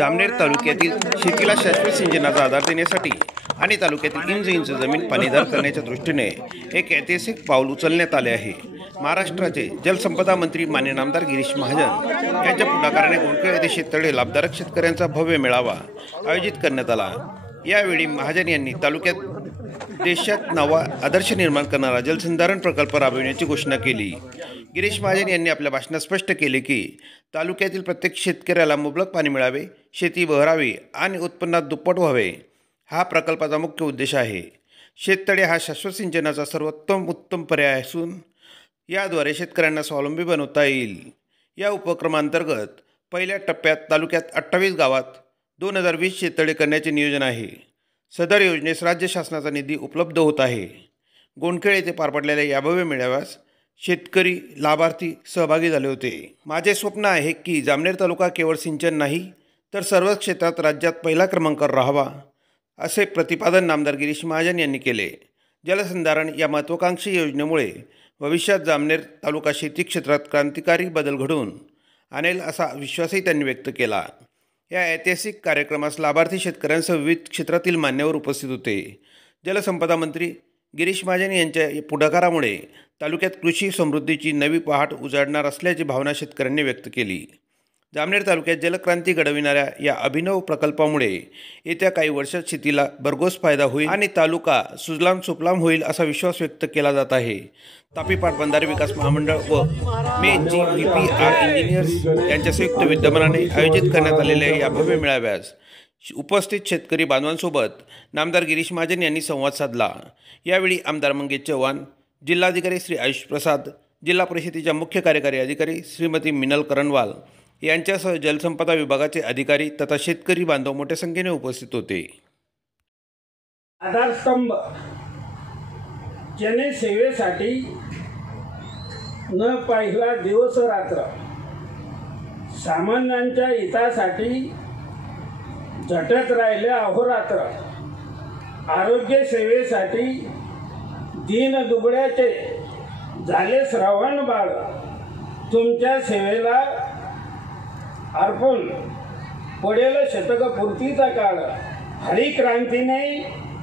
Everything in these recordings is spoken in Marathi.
जामनेर तालुक्यातील शेतीला शाश्वत सिंचनाचा आधार देण्यासाठी आणि तालुक्यातील इंच जमीन पाणीदार करण्याच्या दृष्टीने एक ऐतिहासिक पाऊल उचलण्यात आले आहे। महाराष्ट्राचे जलसंपदा मंत्री माननीय नामदार गिरीश महाजन यांच्या पुढाकाराने गोंडखेड येथे शेततळे लाभधारक शेतकऱ्यांचा भव्य मेळावा आयोजित करण्यात आला। यावेळी महाजन यांनी तालुक्यात देशात नवा आदर्श निर्माण करणारा जलसंधारण प्रकल्प राबविण्याची घोषणा केली। गिरीश महाजन यांनी आपल्या भाषणात स्पष्ट केले की तालुक्यातील प्रत्येक शेतकऱ्याला मुबलक पाणी मिळावे, शेती बहरावी आणि उत्पन्नात दुप्पट व्हावे हा प्रकल्पाचा मुख्य उद्देश आहे। शेततळे हा शाश्वत सिंचनाचा उत्तम पर्याय असून याद्वारे शेतकऱ्यांना स्वावलंबी बनवता येईल। या उपक्रमांतर्गत पहिल्या टप्प्यात तालुक्यात 28 गावात 2020 शेततळे करण्याचे नियोजन आहे। सदर योजनेस राज्य शासनाचा निधी उपलब्ध होत आहे। गोंडखेड येथे पार पडलेल्या या भव्य मेळाव्यास शेतकरी लाभार्थी सहभागी झाले होते। माझे स्वप्न आहे की जामनेर तालुका केवळ सिंचन नाही तर सर्व क्षेत्रात राज्यात पहिला क्रमांकावर राहावा, असे प्रतिपादन नामदार गिरीश महाजन यांनी केले। जलसंधारण या महत्त्वाकांक्षी योजनेमुळे भविष्यात जामनेर तालुका शेती क्षेत्रात क्रांतिकारी बदल घडवून आणेल असा विश्वासही त्यांनी व्यक्त केला। या ऐतिहासिक कार्यक्रमास लाभार्थी शेतकऱ्यांसह विविध क्षेत्रातील मान्यवर उपस्थित होते। जलसंपदा मंत्री गिरीश महाजन यांच्या पुढाकारामुळे तालुक्यात कृषी समृद्धीची नवी पहाट उजाडणार असल्याची भावना शेतकऱ्यांनी व्यक्त केली। जामनेर तालुक्यात जलक्रांती घडविणाऱ्या या अभिनव प्रकल्पामुळे येत्या काही वर्षात शेतीला भरघोस फायदा होईल आणि तालुका सुजलाम सुफलाम होईल असा विश्वास व्यक्त केला जात आहे। तापी पाटबंधारे विकास महामंडळ व GVPR इंजिनियर्स यांच्या संयुक्त विद्यमानाने आयोजित करण्यात आलेल्या या भव्य मेळाव्यास उपस्थित शेतकरी बांधवांसोबत नामदार गिरीश महाजन यांनी संवाद साधला। यावेळी आमदार मंगेश चव्हाण, जिल्हाधिकारी श्री आयुष प्रसाद, जिल्हा परिषदेच्या मुख्य कार्यकारी अधिकारी श्रीमती मिनल करणवाल यांच्यासह जलसंपदा विभागाचे अधिकारी तथा शेतकरी बांधव मोठ्या संख्येने उपस्थित होते। आधारस्तंभ जनसेवेसाठी न पाहिला दिवस रात्र, सामान्यांच्या हितासाठी झटत राहिले अहोरात्र, आरोग्य सेवेसाठी दीन दुबळ्याचे झाले श्रवण बाळ, तुमच्या सेवेला अर्पण पडेल शतक पूर्तीचा काळ, हरिक्रांतीने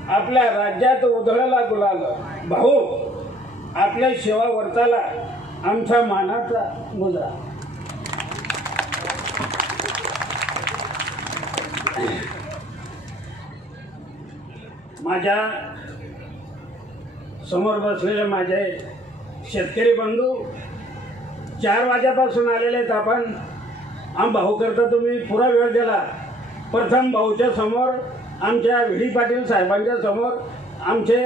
आपल्या राज्यात उधळला गुलाल, भाऊ आपल्या सेवा वर्ताला आमच्या मानाचा मुद्रा। माझ्या समोर बसलेले माझे शेतकरी बंधू 4 वाजेपासून आलेले आहेत। आपण भाऊ करता तुम्ही पुरा वेळ दिला। प्रथम भाऊच्या समोर, आमच्या व्ही पाटील साहेबांच्या समोर, आमचे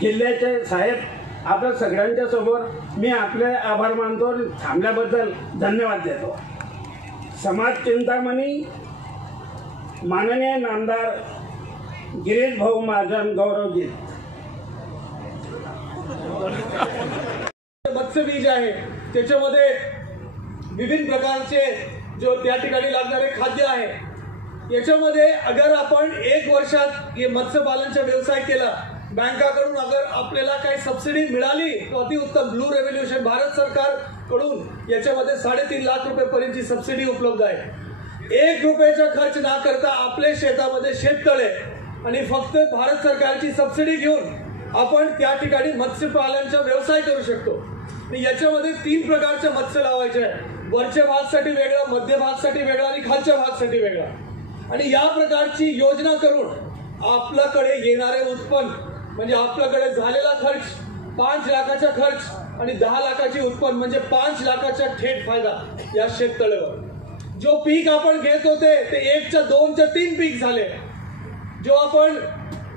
जिल्ह्याचे साहेब, आपल्या सगळ्यांच्या समोर मी आपले आभार मानतो, थांबल्याबद्दल धन्यवाद देतो। समाज चिंतामणी माननीय नामदार गिरीश भाऊ महाजन गौरवगीत। मत्स्य बीज आहे, त्याच्यामध्ये विभिन्न प्रकारचे जो त्या ठिकाणी लागणारे खाद्य आहे, याच्यामध्ये अगर आपण 1 वर्षात हे मत्स्यपालनचा व्यवसाय केला, बँकाकडून अगर आपल्याला काही सबसिडी मिळाली तो अतिउत्तम। ब्लू रेव्होल्यूशन भारत सरकार कडून याच्यामध्ये 3.5 लाख रुपयापर्यंतची सबसिडी उपलब्ध आहे। 1 रुपयाचा खर्च न करता आपल्या शेतामध्ये शेततळे आणि फक्त भारत सरकारची सबसिडी घेऊन आपण त्या ठिकाणी मत्स्यपालनचा व्यवसाय करू शकतो। आणि याच्यामध्ये 3 प्रकारचे मत्स्य लावायचे आहे, वरच्या भागासाठी वेगळा, मध्य भागासाठी वेगळा आणि खालच्या भागासाठी वेगळा। आणि या प्रकारची योजना करून आपल्याकडे येणारे उत्पन्न म्हणजे आपल्याकडे झालेला खर्च 5 लाखाचा खर्च आणि 10 लाखाची उत्पन्न म्हणजे 5 लाखाचा थेट फायदा या शेततळ्यावर। जो पीक आपण घेत होते ते 1 च्या 2 च्या 3 पीक झाले। जो आपण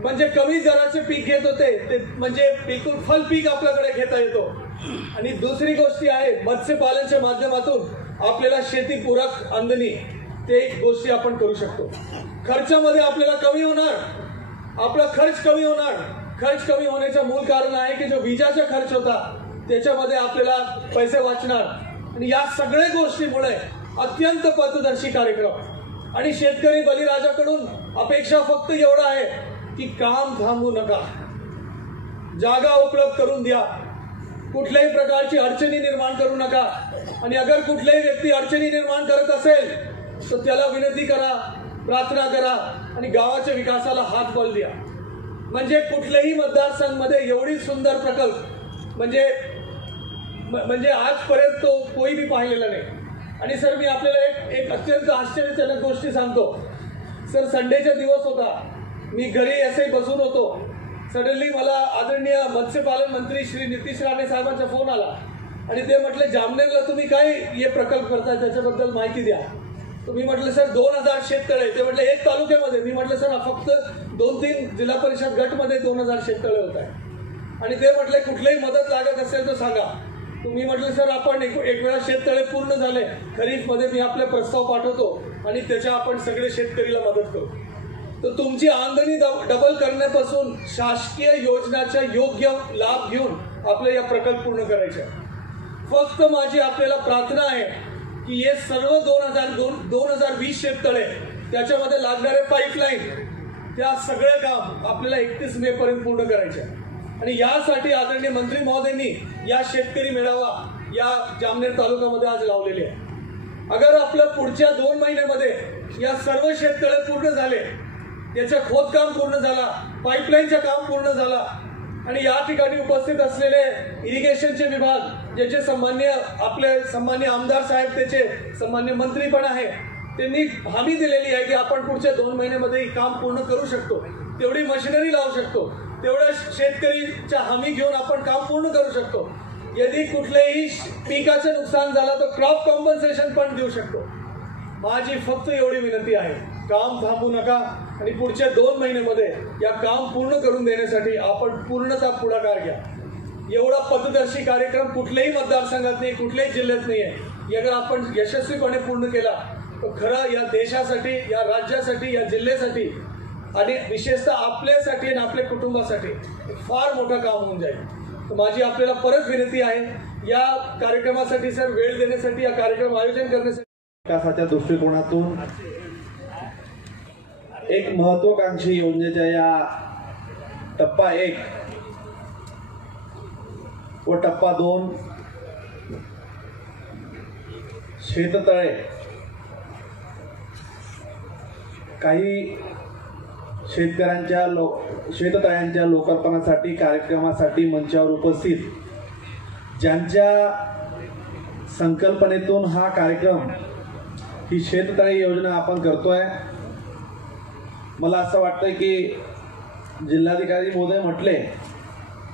म्हणजे कमी दराचे पीक घेत होते ते म्हणजे बिलकुल फल पीक आपल्याकडे घेता येतो। आणि दुसरी गोष्टी आहे, मत्स्यपालनच्या माध्यमातून आपल्याला शेतीपूरक आमदनी ते गोष्टी आपण करू शकतो। खर्चामध्ये आपल्याला कमी होणार, आपला खर्च कमी होणार। खर्च कमी होण्याचं मूळ कारण आहे की जो विजाचा खर्च होता त्याच्यामध्ये आपल्याला पैसे वाचणार। आणि या सगळ्या गोष्टीमुळे अत्यंत पथदर्शी कार्यक्रम आणि शेतकरी बळीराजाकडून अपेक्षा फक्त एवढा आहे की काम थांबवू नका, जागा उपलब्ध करून द्या, कुठल्याही प्रकारची अडचणी निर्माण करू नका। आणि अगर कुठलाही व्यक्ती अडचणी निर्माण करत असेल तर त्याला विनंती करा प्रार्थना करा आणि गावाच्या विकासाला हातबल द्या. म्हणजे कुठल्याही मतदारसंघामध्ये एवढी सुंदर प्रकल्प म्हणजे आजपर्यंत तो कोई भी पाहिलेला नाही. आणि सर मी आपल्याला एक अत्यंत आश्चर्यजनक गोष्टी सांगतो. सर संडेचा दिवस होता, मी घरी असे बसून होतो. सडनली मला आदरणीय मत्स्यपालन मंत्री श्री नितीश राणे साहेबांचा फोन आला आणि ते म्हटले जामनेरला तुम्ही काय हे प्रकल्प करताय त्याच्याबद्दल माहिती द्या. मी म्हटलं सर 2000 शेततळे. ते म्हटले एक तालुक्यामध्ये. मी म्हटलं सर फक्त 2-3 जिल्हा परिषद गटमध्ये 2000 शेततळे होत आहे. आणि ते म्हटले कुठलीही मदत लागत असेल तर सांगा. तुम्ही म्हटलं सर आपण एक वेळा शेततळे पूर्ण झाले खरीपमध्ये मी आपले प्रस्ताव पाठवतो आणि त्याच्या आपण सगळे शेतकरीला मदत करू. तर तुमची आमदनी डबल करण्यापासून शासकीय योजनाचा योग्य लाभ घेऊन आपले या प्रकल्प पूर्ण करायचे. फक्त माझी आपल्याला प्रार्थना आहे की हे सर्व 2020 शेततळे त्याच्यामध्ये लागणारे पाईपलाईन त्या सगळे काम आपल्याला 31 मे पर्यंत पूर्ण करायचे. आणि यासाठी आदरणीय मंत्री महोदयांनी या शेतकरी मेळावा या जामनेर तालुक्यामध्ये आज लावलेले आहे. अगर आपल्या पुढच्या 2 महिन्यामध्ये या सर्व शेततळे पूर्ण झाले, त्याचं खोदकाम पूर्ण झाला, पाईपलाईनचं काम पूर्ण झाला आणि या ठिकाणी उपस्थित असलेले इरिगेशनचे विभाग ज्याचे आपले सन्मान्य आमदार साहेब त्याचे सन्मान्य मंत्री पण आहे, त्यांनी हमी दिलेली आहे की आपण पुढच्या 2 महिन्यामध्ये काम पूर्ण करू शकतो. तेवढी मशिनरी लावू शकतो, तेवढ्या शेतकरीच्या हमी घेऊन आपण काम पूर्ण करू शकतो. यदि कुठलेही पिकाचं नुकसान झालं तर क्रॉप कॉम्पन्सेशन पण देऊ शकतो. माझी फक्त एवढी विनंती आहे, काम थांबू नका आणि पुढच्या 2 महिन्यामध्ये या काम पूर्ण करून देण्यासाठी आपण पूर्णतः पुढाकार घ्या. एवढा पथदर्शी कार्यक्रम कुठल्याही मतदारसंघात नाही, कुठल्याही जिल्ह्यात नाही आहे. अगर आपण यशस्वीपणे पूर्ण केला तर खरं या देशासाठी, या राज्यासाठी, या जिल्ह्यासाठी आणि विशेषतः आपल्यासाठी आणि आपल्या कुटुंबासाठी फार मोठं काम होऊन जाईल. तर माझी आपल्याला परत विनंती आहे या कार्यक्रमासाठी सर वेळ देण्यासाठी, या कार्यक्रम आयोजन करण्यासाठी. विकासाच्या दृष्टिकोनातून एक महत्वाकांक्षी योजनेच्या या टप्पा 1 व टप्पा 2 शेततळे काही शेततळ्यांच्या लोकार्पणासाठी कार्यक्रमासाठी मंचावर उपस्थित ज्यांच्या संकल्पनेतून हा कार्यक्रम, ही शेततळे योजना आपण करतोय. मला असं वाटतं की जिल्हाधिकारी महोदय म्हटले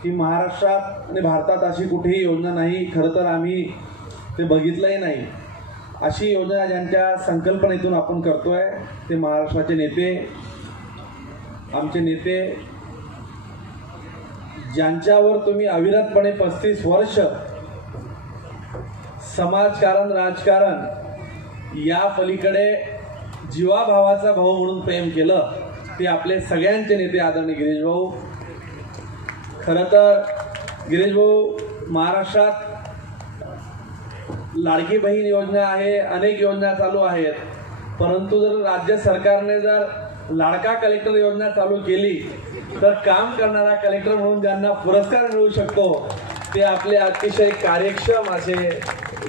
की महाराष्ट्रात आणि भारतात अशी कुठेही योजना नाही, खरं तर आम्ही ते बघितलंही नाही. अशी योजना ज्यांच्या संकल्पनेतून आपण करतोय ते महाराष्ट्राचे नेते, आमचे नेते, ज्यांच्यावर तुम्ही अविरतपणे 35 वर्ष समाजकारण, राजकारण या पलीकडे जीवाभावाचा भाऊ म्हणून प्रेम केलं, ते आपले सगळ्यांचे नेते आदरणीय गिरीश भाऊ. खरं तर गिरीश भाऊ, महाराष्ट्रात लाडकी बहीण योजना आहे, अनेक योजना चालू आहेत, परंतु जर राज्य सरकारने जर लाडका कलेक्टर योजना चालू केली तर काम करणारा कलेक्टर म्हणून ज्यांना पुरस्कार मिळू शकतो ते आपले अतिशय कार्यक्षम असे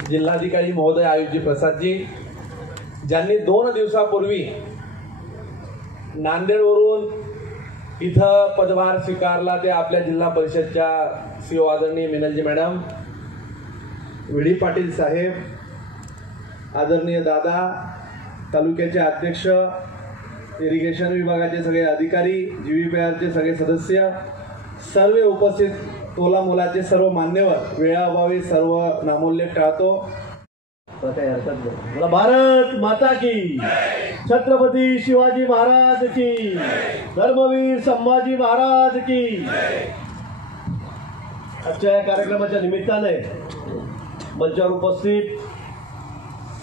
जिल्हाधिकारी महोदय आयुषजी प्रसादजी, ज्यांनी 2 दिवसापूर्वी नांदेडवरून इथं पदभार स्वीकारला. ते आपल्या जिल्हा परिषदच्या सीओ आदरणीय मिनलजी मॅडम, विडी पाटील साहेब, आदरणीय दादा, तालुक्याचे अध्यक्ष, इरिगेशन विभागाचे सगळे अधिकारी, GVPRचे सगळे सदस्य, सर्व उपस्थित तोला मोलाचे सर्व मान्यवर, वेळाअभावी सर्व नामोल्लेख टाळतो. भारत माता की, छत्रपती शिवाजी महाराज की, धर्मवीर संभाजी महाराज की. आजच्या या कार्यक्रमाच्या निमित्ताने मंचावर उपस्थित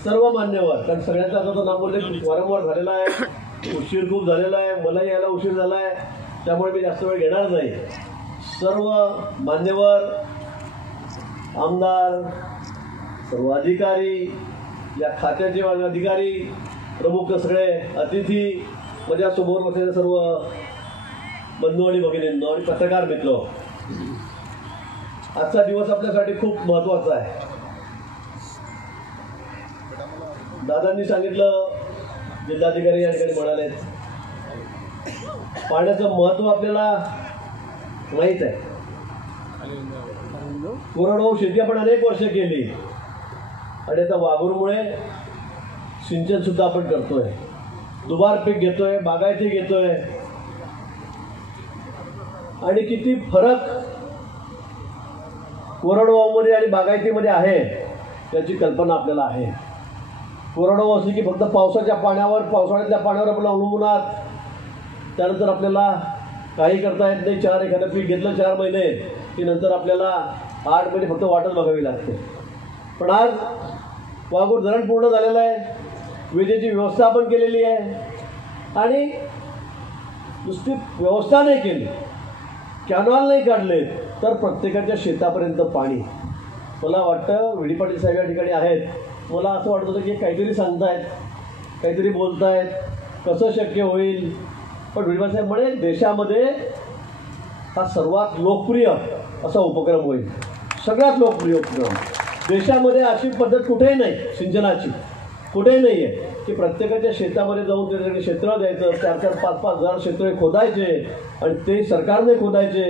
सर्व मान्यवर, कारण सगळ्यांचा तो नामोल्लेख वारंवार झालेला आहे, उशीर खूप झालेला आहे, मला यायला उशीर झाला आहे, त्यामुळे मी जास्त वेळ घेणार नाही. सर्व मान्यवर, आमदार, सर्व अधिकारी, या खात्याचे अधिकारी, प्रमुख सगळे अतिथी, माझ्यासमोर बसलेले सर्व बंधू आणि भगिनींनो आणि पत्रकार मित्र, आजचा दिवस आपल्यासाठी खूप महत्त्वाचा आहे. दादांनी सांगितलं जिल्हाधिकारी या ठिकाणी म्हणाले, पाण्याचं महत्त्व आपल्याला माहीत आहे. कोरडवाहू शेती आपण अनेक वर्ष केली आणि आता वाघूरमुळे सिंचन सुद्धा आपण करतोय, दुबार पीक घेतोय, बागायती घेतोय आणि किती फरक कोरडवाहूमध्ये आणि बागायतीमध्ये आहे याची कल्पना आपल्याला आहे. कोरडवाहू असली की फक्त पावसाच्या पाण्यावर, पावसाळ्यातल्या पाण्यावर आपण अवलंबून आहात, त्यानंतर आपल्याला काही करता येत नाही. एखादं पीक घेतलं 4 महिने की नंतर आपल्याला 8 महिने फक्त वाटच बघावी लागते. पण आज वाघूर धरण पूर्ण झालेलं आहे, विजेची व्यवस्था आपण केलेली आहे आणि नुसती व्यवस्था नाही केली, कॅनॉल नाही काढले तर प्रत्येकाच्या शेतापर्यंत पाणी. मला वाटतं विडी पाटील साहेब या ठिकाणी आहेत, मला असं वाटत होतं की काहीतरी सांगतायत, काहीतरी बोलतायत, कसं शक्य होईल. पण विडी पाटील साहेब म्हणे देशामध्ये हा सर्वात लोकप्रिय असा उपक्रम होईल, सगळ्यात लोकप्रिय उपक्रम. देशामध्ये अशी पद्धत कुठेही नाही, सिंचनाची कुठेही नाही आहे की प्रत्येकाच्या शेतामध्ये जाऊन त्याच्याकडे क्षेत्र द्यायचं, 4-4, 5-5 हजार क्षेत्र खोदायचे आणि ते सरकारने खोदायचे.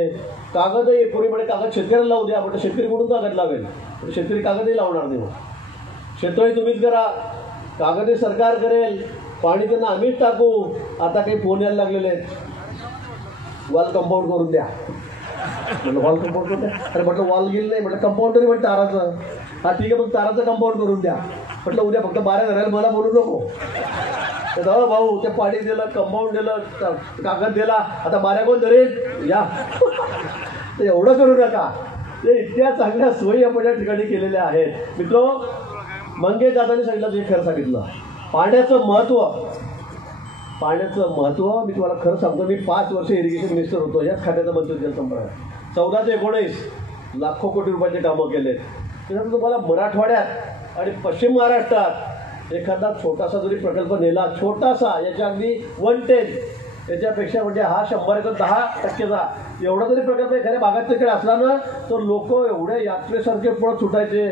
कागदही पूर्वीकडे कागद शेतकऱ्याला लावू द्या, पण शेतकरी कुठून कागद लावेल, पण शेतकरी कागदही लावणार नाही. क्षेत्रही तुम्हीच करा, कागदही सरकार करेल, पाणी त्यांना आम्हीच टाकू. आता काही फोन यायला लागलेले आहेत, वॉल कंपाऊंड करून द्या. म्हटलं वॉल कंपाऊंड करून द्या, अरे म्हटलं वॉल गेलं नाही, म्हटलं कंपाऊंड तरी म्हटलं ताराचं. हा ठीक आहे, मग ताराचं कंपाऊंड करून द्या. म्हटलं उद्या फक्त 12 धरायला मला बोलू नको. तर भाऊ ते पाणी दिलं, कंपाऊंड दिलं, कागद दिला, आता 12 कोण धरेल या. तर एवढं करू नका. ते इतक्या चांगल्या सोयी आपण या ठिकाणी केलेल्या आहेत. मित्र, मंगेश दादांनी सांगितलं, जे खरं सांगितलं, पाण्याचं महत्त्व मी तुम्हाला खरं सांगतो. मी 5 वर्ष इरिगेशन मिनिस्टर होतो, याच खात्याचा मंत्री जलसंपदा. 14 ते 19 लाखो कोटी रुपयाचे कामं केलेत. त्याच्यानंतर तुम्हाला मराठवाड्यात आणि पश्चिम महाराष्ट्रात एखादा छोटासा जरी प्रकल्प नेला, छोटासा, याच्या अगदी 1/10 याच्यापेक्षा, म्हणजे हा 100-10% एवढा जरी प्रकल्प एखाद्या भागात तिकडे असला ना, तर लोक एवढे यात्रेसारखे पळत सुटायचे.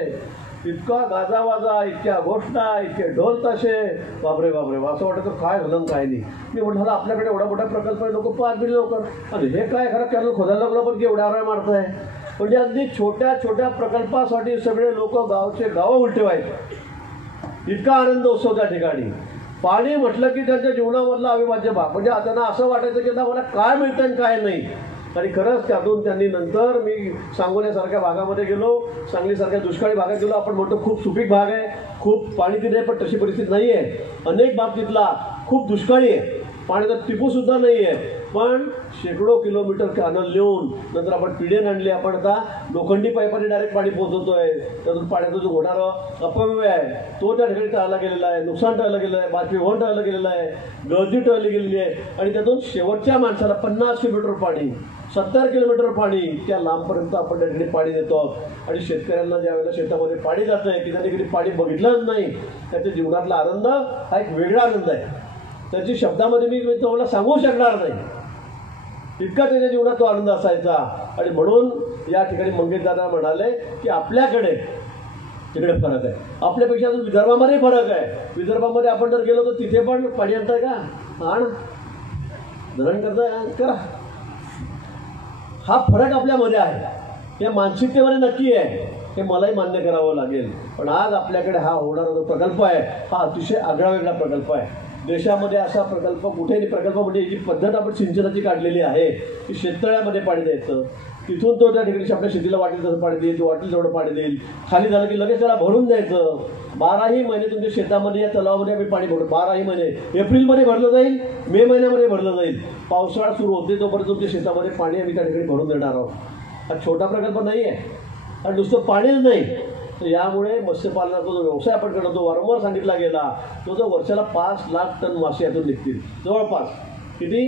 इतका गाजावाजा, इतक्या घोषणा, इतके ढोल ताशे, बापरे बापरे, असं वाटतं काय झालं काय नाही. मी म्हटलं आपल्याकडे एवढा मोठा प्रकल्प आहे, लोक पाच बिल लवकर, आणि हे काय खरं कॅनल खोदायला लागलं पण की एवढ्या मारत आहे. म्हणजे अगदी छोट्या छोट्या प्रकल्पासाठी सगळे लोक गावचे गावं उलटे व्हायचे. इतका आनंद उत्सव त्या ठिकाणी. पाणी म्हटलं की त्यांच्या जीवनामधला अविभाज्य भाग. म्हणजे त्यांना असं वाटायचं की मला काय मिळतं आणि काय नाही. आणि खरंच त्यातून त्यांनी नंतर मी सांगोल्यासारख्या भागामध्ये गेलो, सांगलीसारख्या दुष्काळी भागात गेलो. आपण म्हणतो खूप सुपीक भाग आहे, खूप पाणी तिथे, पण तशी परिस्थिती नाही आहे. अनेक भाग तिथला खूप दुष्काळी आहे, पाण्याचा टिपूसुद्धा नाही आहे. पण शेकडो किलोमीटर कॅनल लिहून नंतर आपण पिढेन आणली. आपण आता लोखंडी पाईपाने डायरेक्ट पाणी पोहोचवतोय. त्यातून पाण्याचा जो होणारा अपव्यय आहे तो त्या ठिकाणी टाळला गेलेला आहे, नुकसान टाळलं गेलं आहे, बाष्पीभवन टाळलं गेलेलं आहे, गर्दी टळली गेलेली आहे. आणि त्यातून शेवटच्या माणसाला 50 किलोमीटर पाणी, 70 किलोमीटर पाणी, त्या लांबपर्यंत आपण त्या ठिकाणी पाणी देतो. आणि शेतकऱ्यांना ज्या वेळेला शेतामध्ये पाणी जातं आहे की त्यांनी कधी पाणी बघितलंच नाही, त्याच्या जीवनातला आनंद हा एक वेगळा आनंद आहे. त्याची शब्दामध्ये मी तुम्हाला सांगू शकणार नाही, इतका त्याच्या जीवनात तो आनंद असायचा. आणि म्हणून या ठिकाणी मंगेश दादा म्हणाले की आपल्याकडे तिकडे फरक आहे, आपल्यापेक्षा अजून विदर्भामध्ये फरक आहे. विदर्भामध्ये आपण जर गेलो तर तिथे पण पाणी आणताय का, आण धरण करताय करा. हा फरक आपल्यामध्ये आहे, या मानसिकतेमध्ये नक्की आहे, हे मलाही मान्य करावं लागेल. पण आज आपल्याकडे हा होणारा जो प्रकल्प आहे हा अतिशय आगळावेगळा प्रकल्प आहे. देशामध्ये असा प्रकल्प कुठेही, प्रकल्प म्हणजे जी पद्धत आपण सिंचनाची काढलेली आहे की शेततळ्यामध्ये पाणी द्यायचं, तिथून तो त्या ठिकाणी आपल्या शेतीला वाटेल तसं पाणी देईल, वाटेल तेवढं पाणी देईल, खाली झालं की लगेच त्याला भरून द्यायचं. 12ही महिने तुमच्या शेतामध्ये या तलावामध्ये आम्ही पाणी भरतो. 12ही महिने, एप्रिलमध्ये भरलं जाईल, मे महिन्यामध्ये भरलं जाईल. पावसाळा सुरू होते तोपर्यंत तुमच्या शेतामध्ये पाणी आम्ही त्या ठिकाणी भरून देणार आहोत. हा छोटा प्रकल्प नाही आहे आणि नुसतं पाणीच नाही, तर यामुळे मत्स्यपालनाचा जो व्यवसाय आपण करतो वारंवार सांगितला गेला, तो जो वर्षाला 5 लाख टन मासे यातून निघतील. जवळपास किती,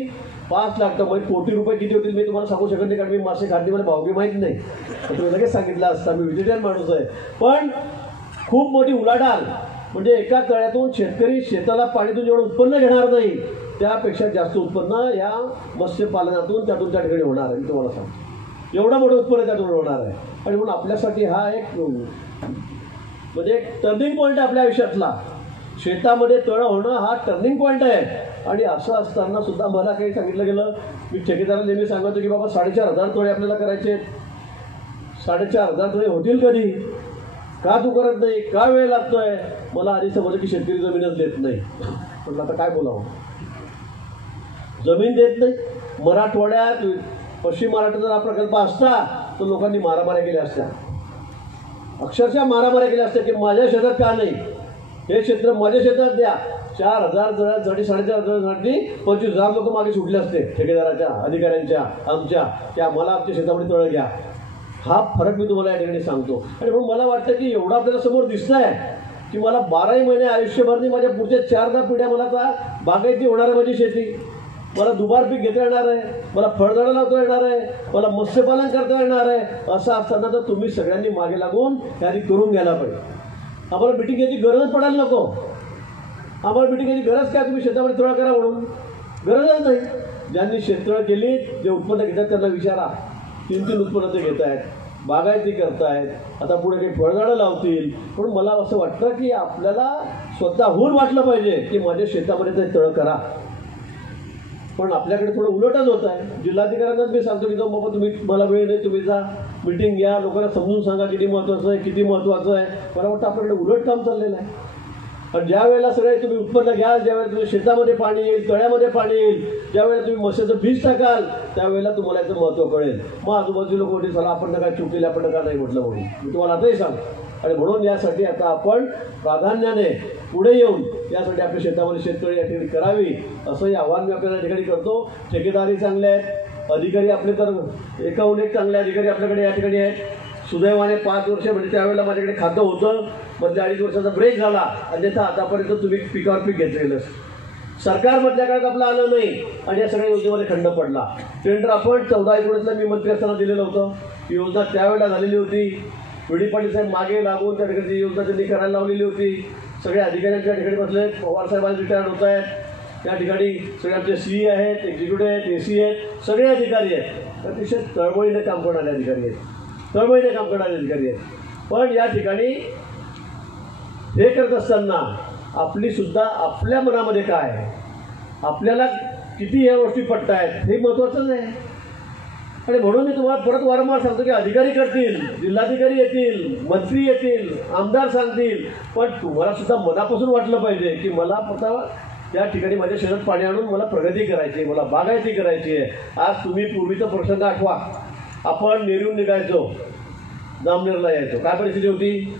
5 लाख टन, म्हणजे कोटी रुपये किती होतील मी तुम्हाला सांगू शकत नाही, कारण मी मासे खाते, मला भावगी माहीत नाही. तुम्ही लगेच सांगितलं असता, मी व्हेजिटेरियन माणूस आहे. पण खूप मोठी उलाढाल, म्हणजे एका तळ्यातून शेतकरी शेताला पाणीतून जेवढं उत्पन्न घेणार नाही त्यापेक्षा जास्त उत्पन्न या मत्स्यपालनातून त्यातून त्या ठिकाणी होणार आहे. मी तुम्हाला सांगतो एवढं मोठं उत्पन्न त्यातून होणार आहे. आणि म्हणून आपल्यासाठी हा एक म्हणजे एक टर्निंग पॉईंट आहे आपल्या आयुष्यातला. शेतामध्ये तळं होणं हा टर्निंग पॉईंट आहे. आणि असं असताना सुद्धा मला काही सांगितलं गेलं, मी ठेकेदाराला नेहमी सांगतो की बाबा 4,500 तळे आपल्याला करायचे आहेत. 4,500 तळे होतील कधी? का तू करत नाही? का वेळ लागतोय? मला आधी समजलं की शेतकरी जमीनच देत नाही. म्हटलं आता काय बोलावं, जमीन देत नाही. मराठवाड्यात पश्चिम महाराष्ट्रात जर हा प्रकल्प असता तर लोकांनी मारामाऱ्या केल्या असत्या, अक्षरशः मारामाऱ्या केल्या असत्या की माझ्या शेतात का नाही, हे क्षेत्र माझ्या शेतात द्या. 4,000 जणांसाठी 4,500 जणांसाठी 25,000 लोक मागे सुटले असते ठेकेदाराच्या, अधिकाऱ्यांच्या, आमच्या, की आम्हाला आमच्या शेतामध्ये तळं घ्या. हा फरक मी तुम्हाला या ठिकाणी सांगतो. आणि म्हणून मला वाटतं की एवढं आपल्याला समोर दिसत आहे की मला 12 महिने आयुष्यभरनी माझ्या पुढच्या 4 पिढ्या मला आता बागायती होणार आहे माझी शेती. मला दुबार पीक घेता येणार आहे, मला फळझाडं लावता येणार आहे, मला मत्स्यपालन करता येणार आहे. असं असताना तर तुम्ही सगळ्यांनी मागे लागून त्याआधी करून घ्यायला पाहिजे. आम्हाला मिटिंग घ्यायची गरज पडायला नको. आम्हाला मिटिंग घ्यायची गरज काय? तुम्ही शेतामध्ये तळं करा म्हणून गरजच नाही. ज्यांनी शेततळं केली, जे उत्पन्न घेतात त्यांना विचारा. 3 उत्पन्न ते घेत आहेत, बागायती करतायत, आता पुढे काही फळझाडं लावतील. पण मला असं वाटतं की आपल्याला स्वतःहून वाटलं पाहिजे की माझ्या शेतामध्ये ते तळं करा. पण आपल्याकडे थोडं उलटच होत आहे. जिल्हाधिकाऱ्यांनाच मी सांगतो की जाऊ बाबा तुम्ही, मला वेळ नाही, तुम्ही जा मिटिंग घ्या, लोकांना समजून सांगा किती महत्त्वाचं आहे, किती महत्त्वाचं आहे. मला वाटतं आपल्याकडे उलट काम चाललेलं आहे. आणि ज्या वेळेला सगळे तुम्ही उत्पन्न घ्याल, ज्यावेळेला तुम्ही शेतामध्ये पाणी येईल, तळ्यामध्ये पाणी येईल, ज्यावेळेला तुम्ही मत्स्याचं बीज टाकाल, त्यावेळेला तुम्हाला याचं महत्त्व कळेल. मग आजूबाजूला लोक होते चला आपण नका चुकील, आपण नका नाही म्हटलं म्हणून मी तुम्हाला आताही सांगतो. आणि म्हणून यासाठी आता आपण प्राधान्याने पुढे येऊन यासाठी आपल्या शेतामध्ये शेततळी या ठिकाणी करावी, असंही आव्हान मी आपल्याला या ठिकाणी करतो. ठेकेदारी चांगले आहेत, अधिकारी आपले तर एकाहून एक चांगले अधिकारी आपल्याकडे या ठिकाणी आहेत. सुदैवाने 5 वर्ष म्हणजे त्यावेळेला माझ्याकडे खातं होतं, मधल्या 2.5 वर्षाचा ब्रेक झाला. अन्यथा आतापर्यंत तुम्ही पिकावर पीक घेतलेलं. सरकारमधल्या काळात आपलं आलं नाही आणि या सगळ्या योजनेमध्ये खंड पडला. टेंडर आपण 14-19ला मी मंत्री असताना दिलेलं होतं. ही योजना त्यावेळेला झालेली होती. विडी पाटील साहेब मागे लागून त्या ठिकाणी ती योजना त्यांनी करायला लावलेली होती. सगळे अधिकाऱ्यांच्या ठिकाणी बसले. पवार साहेबांचे रिटायर्ड होत आहेत. त्या ठिकाणी सगळे आमचे CE आहेत, एक्झिक्युटिव्ह आहेत, AC आहेत, सगळे अधिकारी आहेत. अतिशय तळमळीने काम करणारे अधिकारी आहेत, तळमळीने काम करणारे अधिकारी आहेत. पण या ठिकाणी हे करत असताना आपली सुद्धा आपल्या मनामध्ये काय आहे, आपल्याला किती या गोष्टी पटत आहेत हे महत्त्वाचंच आहे. आणि म्हणून मी तुम्हाला परत वारंवार सांगतो की अधिकारी करतील, जिल्हाधिकारी येतील, मंत्री येतील, आमदार सांगतील, पण तुम्हाला सुद्धा मनापासून वाटलं पाहिजे की मला आता त्या ठिकाणी माझ्या शेतात पाणी आणून मला प्रगती करायची आहे, मला बागायती करायची आहे. आज तुम्ही पूर्वीचा प्रसंग आठवा. आपण नेरून निघायचो, जामनेरला यायचो. काय परिस्थिती होती,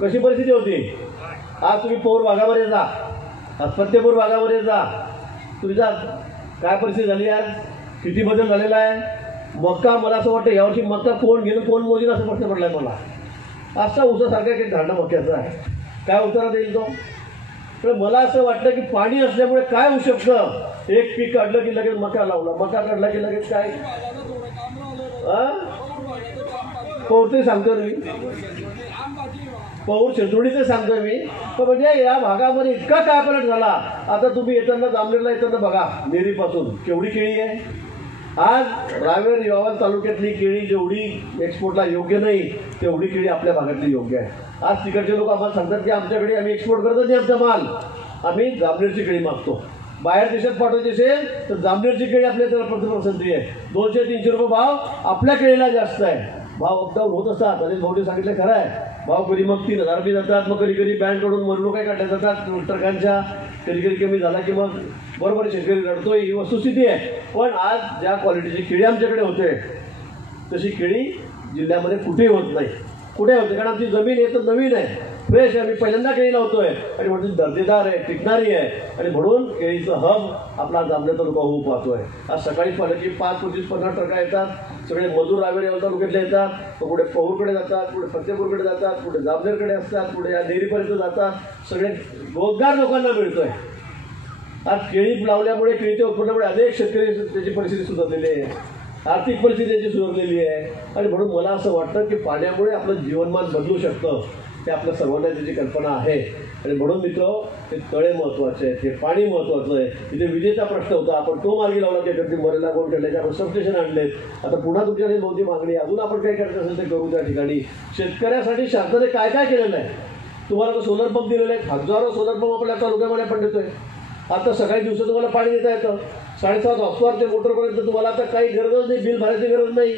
कशी परिस्थिती होती? आज तुम्ही पौर भागामध्ये जा, आज फतेपूर भागामध्ये जा, तुम्ही जा, काय परिस्थिती झाली आज, किती बदल झालेला आहे. मक्का मला असं वाटतं यावर्षी मक्का कोण घेणं कोण मोजीन असं प्रश्न पडला आहे मला. असा उसासारखा काही धारणं मक्याचा आहे, काय उत्तरात देईल तो? तर मला असं वाटतं की पाणी असल्यामुळे काय होऊ शकतं, एक पीक काढलं की लगेच मका लावला, मका काढला की लगेच काय पौर सांगतो मी, पौर शेतोडीचं सांगतोय मी. तर म्हणजे या भागामध्ये इतका काय पलट झाला. आता तुम्ही येताना जामनेरला येताना बघा, नेरीपासून केवढी केळी आहे. आज रावेर यवतमाळ तालुक्यातली केळी जेवढी एक्सपोर्टला योग्य नाही तेवढी केळी आपल्या भागातली योग्य आहे. आज तिकडचे लोक आम्हाला सांगतात की आमच्याकडे आम्ही एक्सपोर्ट करत नाही आमचा माल, आम्ही जामनेरची केळी मागतो. बाहेर देशात पाठवायची असेल तर जामनेरची केळी आपल्या त्याला पसंती आहे. 200-300 रुपये भाव आपल्या केळीला जास्त आहे. भाव अपडाऊन होत असतात. अनिल भाऊने सांगितलं खरं आहे. भाव कधी मग 3,000 रुपये जातात, मग कधी कधी बँककडून मरणुकाही काढल्या जातात ट्रकांच्या, कधी कधी कमी झाला की मग बरोबर शेतकरी रडतोय, ही वस्तुस्थिती आहे. पण आज ज्या क्वालिटीची केळी आमच्याकडे होते तशी केळी जिल्ह्यामध्ये कुठेही होत नाही. कुठे होते कारण आमची जमीन आहे तर नवीन आहे, फ्रेश आहे. आम्ही पहिल्यांदा केळी लावतोय आणि म्हणून दर्जेदार आहे, टिकणारी आहे. आणि म्हणून केळीचं हब आपला जामनेर तालुका होऊ पाहतोय. आज सकाळी पाहिलं की 5-25-50 ट्रका येतात. सगळे मजूर रावेर यवतमाळ तालुक्यातले येतात, तर पुढे पौरकडे जातात, पुढे फतेपूरकडे जातात, पुढे जामनेरकडे असतात, पुढे या डेअरीपर्यंत जातात. सगळे रोजगार लोकांना मिळतोय. आज केळी लावल्यामुळे, केळीच्या उत्पन्नामुळे अनेक शेतकरी त्याची परिस्थिती सुधारलेली आहे, आर्थिक परिस्थिती त्याची सुधारलेली आहे. आणि म्हणून मला असं वाटतं की पाण्यामुळे आपलं जीवनमान बदलू शकतं, ते आपल्या सर्वांना त्याची कल्पना आहे. आणि म्हणून मित्र, हे तळे महत्त्वाचे आहेत, हे पाणी महत्त्वाचं आहे. इथे विजेचा प्रश्न होता, आपण तो मार्गी लावला, त्याच्यासाठी मरेला गोल केल्याचे आपण सबस्टेशन आणलेत. आता पुन्हा तुमच्याकडे मोठी मागणी, अजून आपण काही करायचं असेल ते करू. त्या ठिकाणी शेतकऱ्यासाठी शासनाने काय काय केलेलं आहे तुम्हाला सोलर पंप दिलेले आहेत, हजारो सोलर पंप आपल्या तालुक्यामध्ये आपण देतोय. आता सकाळी दिवसात तुम्हाला पाणी देता येतं. 7:30 हॉर्सपावर ते मोटरपर्यंत तुम्हाला आता काही गरजच नाही, बिल भरायची गरज नाही,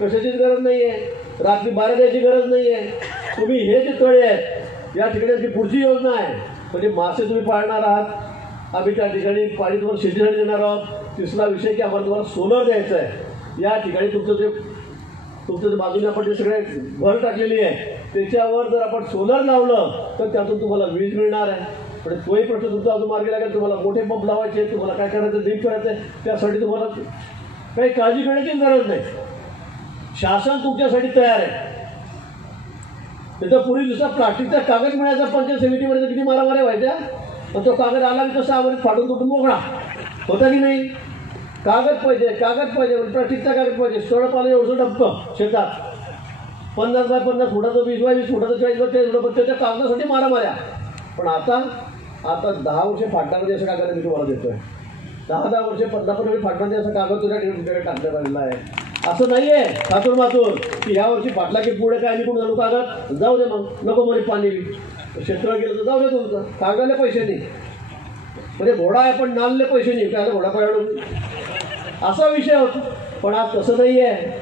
कशाचीच गरज नाही आहे, रात्री 12 द्यायची गरज नाही आहे. तुम्ही हे जे तळे आहेत या ठिकाणी पुढची योजना आहे, म्हणजे मासे तुम्ही पाळणार आहात, आम्ही त्या ठिकाणी पाणी तुम्हाला शेतीसाठी देणार आहोत. तिसरा विषय की आम्हाला तुम्हाला सोलर द्यायचं आहे. या ठिकाणी तुमचं जे बाजूने आपण जे सगळे भर टाकलेली आहे त्याच्यावर जर आपण सोलर लावलं तर त्यातून तुम्हाला वीज मिळणार आहे. पण तोही प्रश्न तुमचा अजून मार्गी लागेल. तुम्हाला मोठे पंप लावायचे, तुम्हाला काय करायचं, डीप करायचं आहे, त्यासाठी तुम्हाला काही काळजी करण्याची गरज नाही. शासन तुमच्यासाठी तयार आहे. त्याचा पूर्वी दुसरा प्लास्टिकचा कागद मिळायचा पंचायत समितीमध्ये, किती मारामाऱ्या व्हायच्या. पण तो कागद आला की तसा आम्हाला फाटून तुटून मोकळा होता की नाही. कागद पाहिजे प्लास्टिकचा कागद पाहिजे. सडप आलं एवढं डबकं शेतात 50 बाय 50 फुटाचं 20 बाय 20 फुटाचं 40 बाय 40 फुटं, त्याच्या कागदासाठी मारामाऱ्या. पण आता 10 वर्षे फाटणारे असं कागद मी तुम्हाला देतोय. 10 वर्षे 15 वर्षे फाटणारे असं कागद तुझ्याकडे टाकण्यात आलेला आहे. असं नाही आहे खातूर मातूर की ह्या वर्षी फाटला की पुढे काय निघून घालू कागद, जाऊ दे मग नको म्हणे पाणी क्षेत्र गेलं तर जाऊ दे तुमचं, कागदाला पैसे नाही. म्हणजे घोडा आहे पण नालले पैसे नाही, काय घोडा पळवून असा विषय होतो. पण आज तसं नाही आहे.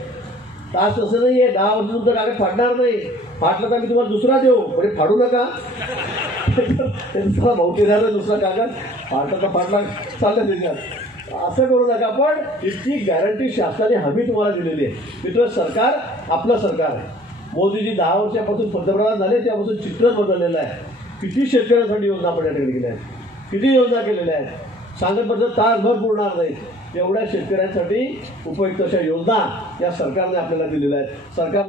10 वर्ष तुमचं कागद फाटणार नाही. फाटलं तर आम्ही तुम्हाला दुसरा देऊ, म्हणजे फाडू नका. दुसरा भावकी झालं दुसरा कागद फाटला चाललं त्याच्यात. असं करू नका. पण इतकी गॅरंटी शासनाने हमी तुम्हाला दिलेली आहे. मित्र, सरकार आपलं सरकार आहे. मोदीजी 10 वर्षापासून पंतप्रधान झाले त्यापासून चित्रच बदललेलं आहे. किती शेतकऱ्यांसाठी योजना आपण या ठिकाणी केल्या आहेत, किती योजना केलेल्या आहेत, सांगतबद्दल तासभर पुरणार नाही. एवढ्या शेतकऱ्यांसाठी उपयुक्त अशा योजना या सरकारने आपल्याला दिलेल्या आहेत. सरकार